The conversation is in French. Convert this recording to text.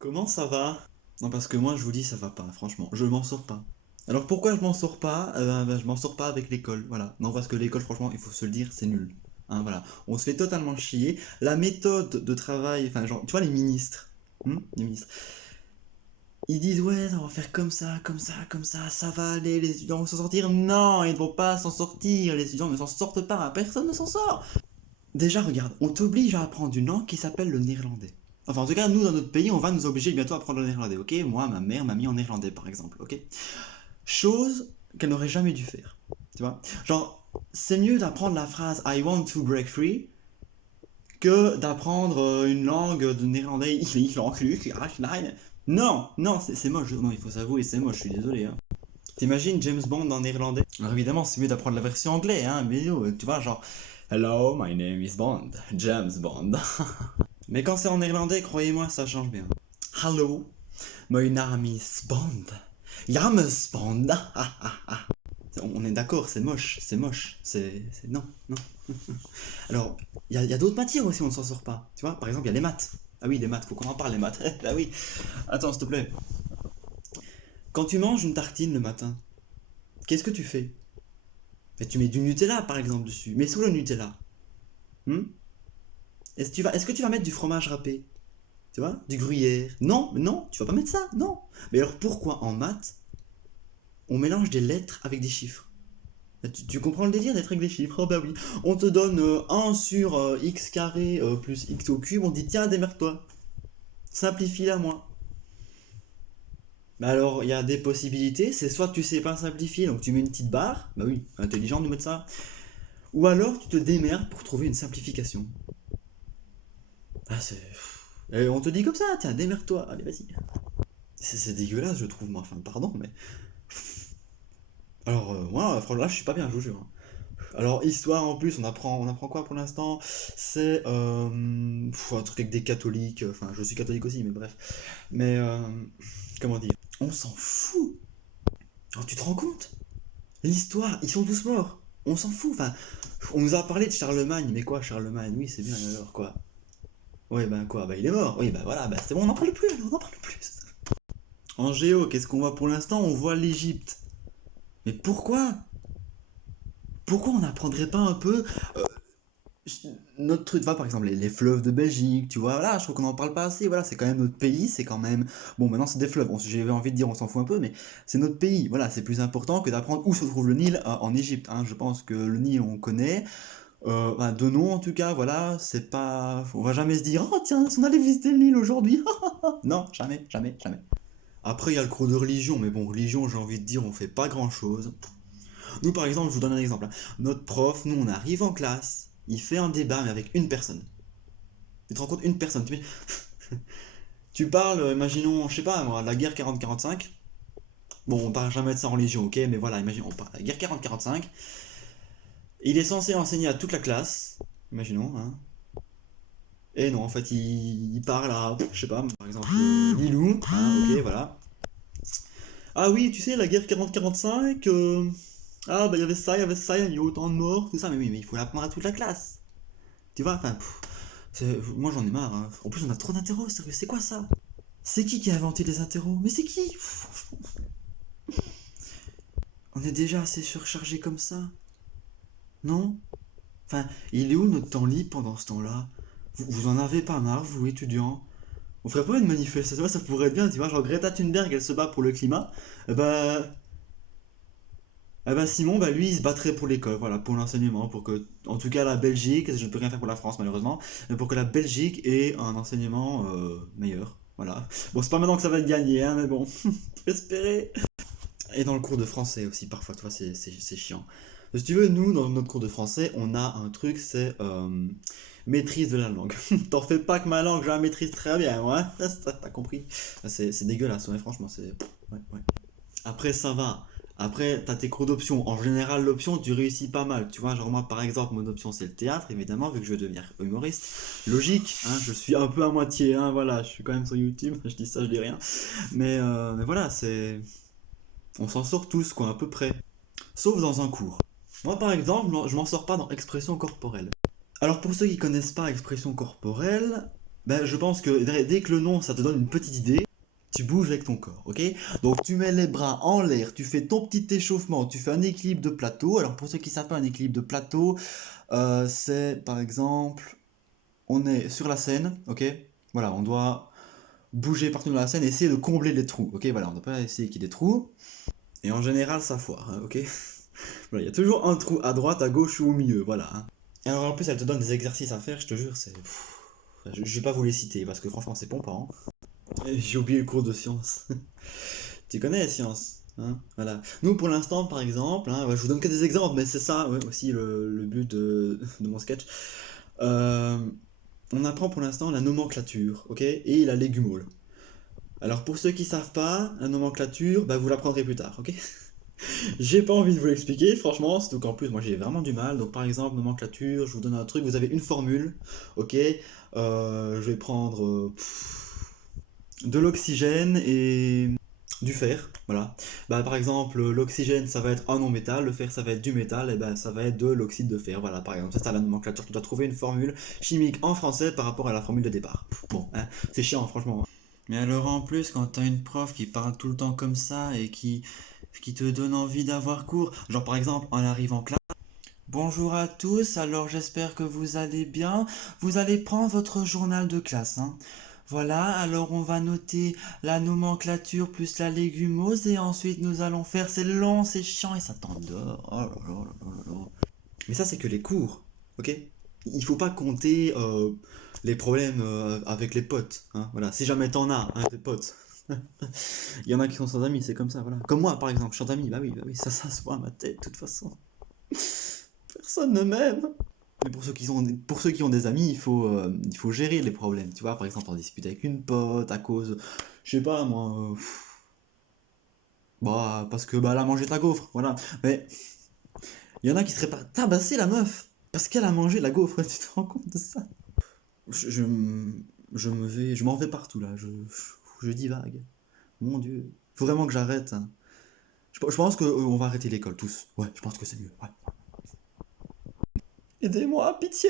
Comment ça va? Non, parce que moi, je vous dis, ça va pas, franchement. Je m'en sors pas. Alors pourquoi je m'en sors pas? Je m'en sors pas avec l'école, voilà. Non, parce que l'école, franchement, il faut se le dire, c'est nul. Hein, voilà. On se fait totalement chier. La méthode de travail, enfin, genre, tu vois, les ministres. Les ministres. Ils disent, ouais, on va faire comme ça, comme ça, comme ça va aller, les étudiants vont s'en sortir. Non, ils ne vont pas s'en sortir, les étudiants ne s'en sortent pas, personne ne s'en sort. Déjà, regarde, on t'oblige à apprendre une langue qui s'appelle le néerlandais. Enfin, en tout cas, nous, dans notre pays, on va nous obliger bientôt à apprendre le néerlandais, ok? Moi, ma mère m'a mis en néerlandais, par exemple, ok? Chose qu'elle n'aurait jamais dû faire, tu vois? Genre, c'est mieux d'apprendre la phrase I want to break free que d'apprendre une langue de néerlandais. Non, non, c'est moche. Non, il faut s'avouer, c'est moche, je suis désolé. Hein. T'imagines James Bond en néerlandais? Alors évidemment, c'est mieux d'apprendre la version anglaise, hein, mais tu vois, genre Hello, my name is Bond, James Bond. Mais quand c'est en néerlandais, croyez-moi, ça change bien. Hello, my name is Bond, James Bond. On est d'accord, c'est moche, c'est moche, non, non. Alors, il y a d'autres matières aussi, on ne s'en sort pas. Tu vois, par exemple, il y a les maths. Ah oui, les maths, faut qu'on en parle, les maths. Bah oui. Attends, s'il te plaît. Quand tu manges une tartine le matin, qu'est-ce que tu fais? Mais tu mets du Nutella, par exemple, dessus. Mais sous le Nutella. Hmm. Est-ce que tu vas mettre du fromage râpé? Tu vois? Du gruyère? Non, non, tu vas pas mettre ça, non. Mais alors pourquoi en maths, on mélange des lettres avec des chiffres? Tu comprends le délire d'être avec des chiffres? Oh bah oui. On te donne 1 sur x carré plus x au cube, on dit tiens, démerde-toi. Simplifie-la moi. Bah alors, il y a des possibilités, c'est soit tu sais pas simplifier, donc tu mets une petite barre, bah oui, intelligent de mettre ça, ou alors tu te démerdes pour trouver une simplification. Ah, c'est. Et on te dit comme ça, tiens, démerde-toi, allez, vas-y. C'est dégueulasse, je trouve, moi, enfin, pardon, mais. Alors, moi, franchement, là, je suis pas bien, je vous jure. Hein. Alors, histoire en plus, on apprend quoi pour l'instant? C'est un truc avec des catholiques, enfin, je suis catholique aussi, mais bref. Mais, comment dire? On s'en fout. Alors, tu te rends compte? L'histoire, ils sont tous morts. On s'en fout, enfin, on nous a parlé de Charlemagne, mais quoi, Charlemagne? Oui, c'est bien, alors quoi? Ouais, ben quoi? Bah, il est mort. Oui, bah voilà, bah c'est bon, on n'en parle plus, alors, on n'en parle plus. En géo, qu'est-ce qu'on voit pour l'instant? On voit l'Égypte. Mais pourquoi? Pourquoi on n'apprendrait pas un peu euh, notre truc, va par exemple les fleuves de Belgique, tu vois, là, je trouve qu'on n'en parle pas assez, voilà, c'est quand même notre pays, c'est quand même... Bon, maintenant c'est des fleuves, j'avais envie de dire on s'en fout un peu, mais c'est notre pays, voilà, c'est plus important que d'apprendre où se trouve le Nil en Égypte, hein. Je pense que le Nil on connaît, bah, de nom en tout cas, voilà, c'est pas... On va jamais se dire, oh tiens, on allait visiter le Nil aujourd'hui, non, jamais, jamais, jamais. Après, il y a le cours de religion, mais bon, religion, j'ai envie de dire, on fait pas grand-chose. Nous, par exemple, je vous donne un exemple. Hein. Notre prof, nous, on arrive en classe, il fait un débat, mais avec une personne. Tu te rends compte, une personne. Tu parles, imaginons, je sais pas, moi, de la guerre 40-45. Bon, on parle jamais de ça en religion, ok, mais voilà, imaginons, on parle de la guerre 40-45. Il est censé enseigner à toute la classe, imaginons, hein. Et non, en fait, il parle à, je sais pas, par exemple, Lilou, hein, ok, voilà. Ah oui, tu sais, la guerre 40-45, ah bah il y avait ça, il y avait ça, il y a eu autant de morts, tout ça, mais oui, mais il faut l'apprendre à toute la classe. Tu vois, enfin, moi j'en ai marre. Hein. En plus, on a trop d'interros, sérieux, c'est quoi ça? C'est qui a inventé les interros? Mais c'est qui? On est déjà assez surchargé comme ça, non? Enfin, il est où notre temps libre pendant ce temps-là? Vous en avez pas marre, vous étudiants? On ferait pas une manifestation, ça pourrait être bien, tu vois, genre Greta Thunberg, elle se bat pour le climat, eh bah Simon, bah lui, il se battrait pour l'école, voilà, pour l'enseignement, pour que, en tout cas la Belgique, je ne peux rien faire pour la France malheureusement, mais pour que la Belgique ait un enseignement meilleur, voilà. Bon, c'est pas maintenant que ça va être gagné, hein, mais bon, faut espérer. Et dans le cours de français aussi, parfois, tu vois, c'est chiant. Si tu veux, nous, dans notre cours de français, on a un truc, c'est maîtrise de la langue. T'en fais pas que ma langue, je la maîtrise très bien, ouais, t'as compris. C'est dégueulasse, ouais, franchement, c'est... Ouais, ouais. Après, ça va. Après, t'as tes cours d'option. En général, l'option, tu réussis pas mal. Tu vois, genre moi, par exemple, mon option, c'est le théâtre, évidemment, vu que je veux devenir humoriste. Logique, hein, je suis un peu à moitié, hein, voilà, je suis quand même sur YouTube, je dis ça, je dis rien. Mais voilà, c'est... On s'en sort tous, quoi, à peu près. Sauf dans un cours. Moi, par exemple, je m'en sors pas dans expression corporelle. Alors, pour ceux qui connaissent pas expression corporelle, Ben, je pense que dès que le nom, ça te donne une petite idée, tu bouges avec ton corps, ok? Donc tu mets les bras en l'air, tu fais ton petit échauffement, tu fais un équilibre de plateau. Alors pour ceux qui savent pas un équilibre de plateau, c'est par exemple, on est sur la scène, ok? Voilà, on doit bouger partout dans la scène, essayer de combler les trous, ok? Voilà, on ne doit pas essayer qu'il y ait des trous. Et en général, ça foire, hein, ok? Voilà, il y a toujours un trou à droite, à gauche ou au milieu, voilà, hein. Et alors en plus, elle te donne des exercices à faire, je te jure, c'est... Je vais pas vous les citer parce que franchement, c'est pompant. J'ai oublié le cours de sciences. Tu connais les sciences, hein? Voilà. Nous, pour l'instant, par exemple, hein, ouais, je vous donne que des exemples, mais c'est ça ouais, aussi le but de mon sketch. Euh, on apprend pour l'instant la nomenclature, ok? Et la légumole. Alors pour ceux qui savent pas, la nomenclature, bah, vous l'apprendrez plus tard, ok? J'ai pas envie de vous l'expliquer, franchement, surtout qu'en plus, moi j'ai vraiment du mal. Donc par exemple, nomenclature, je vous donne un truc, vous avez une formule, ok? Je vais prendre de l'oxygène et du fer, voilà. Bah, par exemple, l'oxygène ça va être un non-métal, le fer ça va être du métal, et bah ça va être de l'oxyde de fer, voilà, par exemple. Ça, c'est la nomenclature. Tu dois trouver une formule chimique en français par rapport à la formule de départ. Bon, hein, c'est chiant, franchement. Mais alors en plus, quand t'as une prof qui parle tout le temps comme ça et qui te donne envie d'avoir cours, genre par exemple, on arrive en classe. Bonjour à tous, alors j'espère que vous allez bien. Vous allez prendre votre journal de classe, hein. Voilà, alors on va noter la nomenclature plus la légumose et ensuite nous allons faire, c'est long, c'est chiant et ça t'endort. Oh là là là là là. Mais ça c'est que les cours, ok? Il faut pas compter les problèmes avec les potes, hein, voilà. Si jamais t'en as, hein, tes potes. Il y en a qui sont sans amis, c'est comme ça, voilà. Comme moi par exemple, je suis sans amis, bah oui, ça se voit à ma tête de toute façon. Personne ne m'aime. Mais pour ceux qui ont des amis, il faut gérer les problèmes. Tu vois, par exemple, on discute avec une pote à cause, je sais pas moi, bah, parce que bah, elle a mangé ta gaufre, voilà. Mais il y en a qui seraient pas tabasser la meuf parce qu'elle a mangé la gaufre. Tu te rends compte de ça? Je, je, m- je m'en vais partout là. Je divague. Mon Dieu, faut vraiment que j'arrête, hein. Je pense qu'on va arrêter l'école tous. Ouais, je pense que c'est mieux. Ouais. Aidez-moi, pitié.